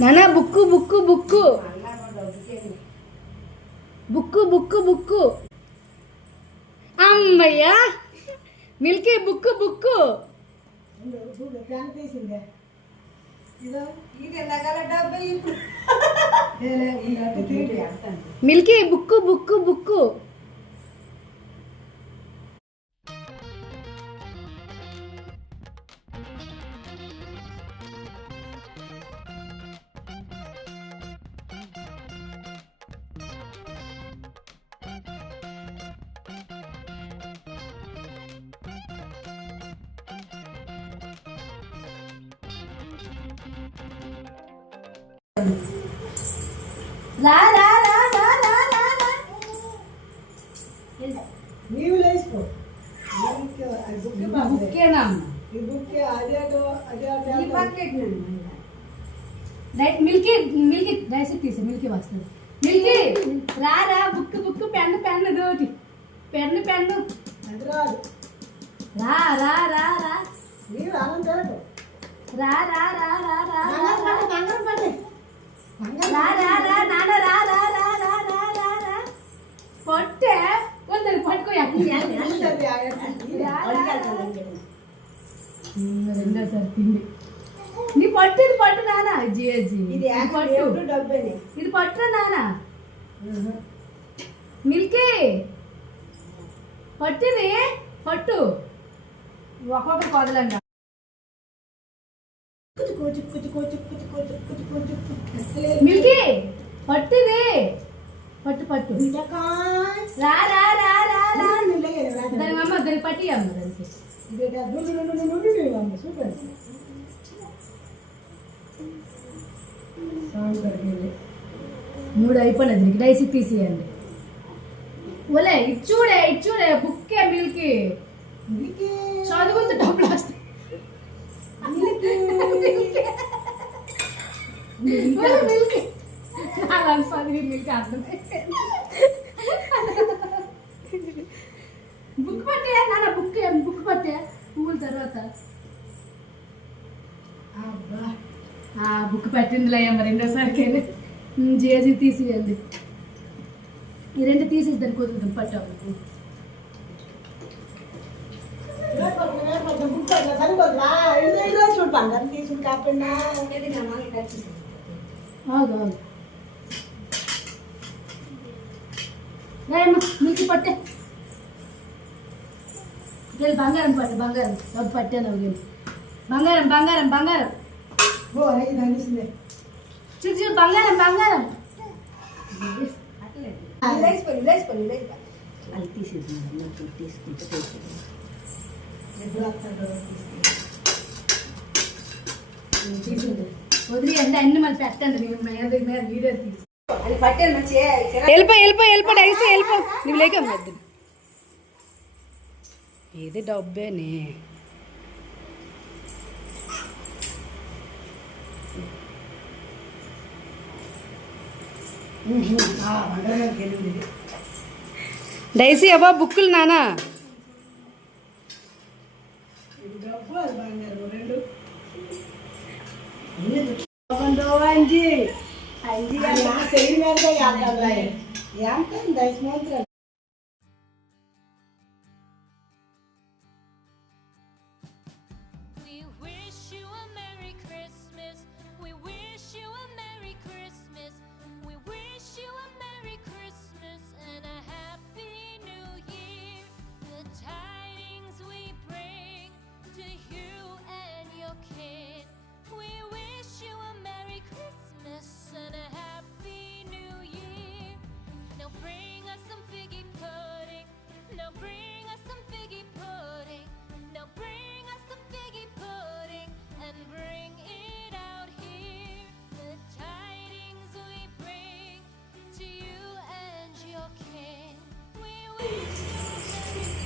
నానా book book book book book book అమ్మయ్యా milky book book milky book book book లా లా లా లా లా లా లా నీవు లేసుకో బుక్కేనా ఈ బుక్ అదేదో ఈ bucket right milky milky rice తీసే మిల్కీ వస్తుంది మిల్కీ రా రా బుక్ బుక్ పెన్ను పెన్ను రోటి పెన్ను పెన్ను అది రాదు రా రా రా రా నీవు ఆనందపడు రా రా రా రా రా బంగారం పడే రా రా రా నాన్న రా రా రా రా రా రా రా పొట్టే కొందరు పట్టుకో రెండోసారి తిండి నీ పట్టు ఇది పట్టు నానా జియజీ ఇది పట్టు డబ్బేనే ఇది పట్టు నానా మిల్కీ పట్టుని పట్టు ఒక్కొక్కటి కొదలండి మిల్కీ పట్టుది పట్టు పట్టు రా రా రా రా రా దాని అమ్మ దాన్ని పట్టి అమ్మ దానికి మూడు అయిపోయినది నీకు డైసీ తీసేయండి ఒలే ఇచ్చూడే బుక్కే మిల్కీ చదువుతూ డబ్బులు వస్తాయి బుక్ పట్టే నాన్న బుక్ పట్టే పువ్వుల తర్వాత బుక్ పట్టిందిలే అమ్మ రెండోసారికి జేజీ తీసివేయండి ఈ రెండు తీసేసి దాన్ని కుదురుతాం పట్టావు బంగారం తీసుకుని కాకుండా మీకు పట్టే బంగారం పట్టు బంగారం డబ్బు పట్టాను బంగారం బంగారం బంగారం చూడు చూడు బంగారం బంగారం అది తీసేసి తీసుకుంటే వదిలి అన్ని మళ్ళీ పెట్టండి వీడియో తీసి పట్టాను మంచిగా వెళ్ళిపో డైసీ వెళ్ళిపో నువ్వు లేక వద్దు ఇది డబ్బేనే డైసీ అబ్బా బుక్కులు నానా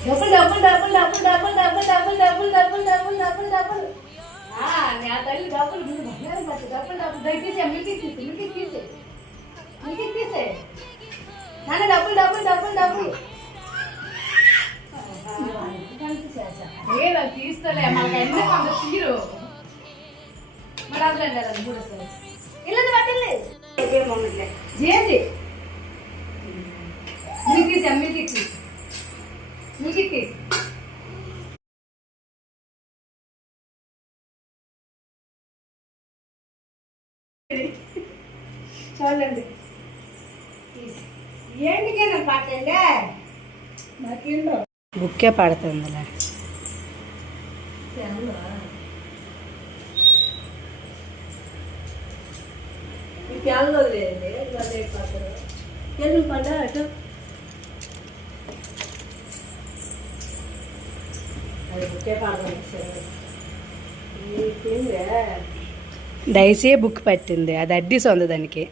double double double double double double double double double double double double నా తల్లి డబుల్ డబుల్ డబుల్ దయచేసి మిల్కీ తీసే నాన్న డబుల్ డబుల్ డబుల్ డబుల్ ఏదో తీస్తలే మాకు ఎన్నో తీరు మరి అదండి అది కూడా సార్ ఇల్లు పట్టిల్లి చేసి మీకు తీసి అమ్మికి తీసి మీకు తీసి చూడండి ఏంటికైనా పట్టండి నాకిండు బుక్కే పడుతుందిలే డైసీ బుక్ పట్టింది అది అడ్డీస్ ఉంది దానికి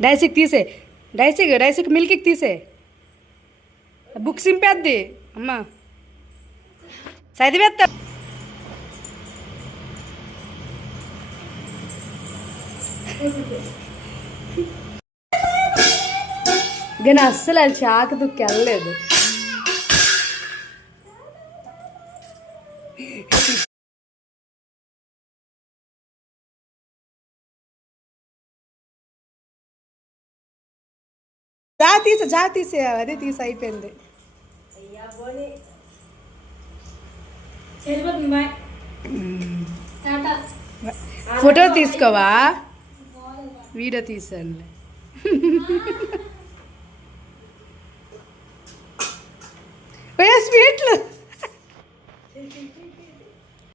డైసీకి తీసే డైసీకి మిల్కీకి తీసే బుక్ సింపేద్ది అమ్మా చదివేస్తా కానీ అస్సలు అది చాకు దుక్కి వెళ్ళలేదు జా తీసే అదే తీసి అయిపోయింది ఫోటో తీసుకోవా వీడియో తీసాను స్వీట్లు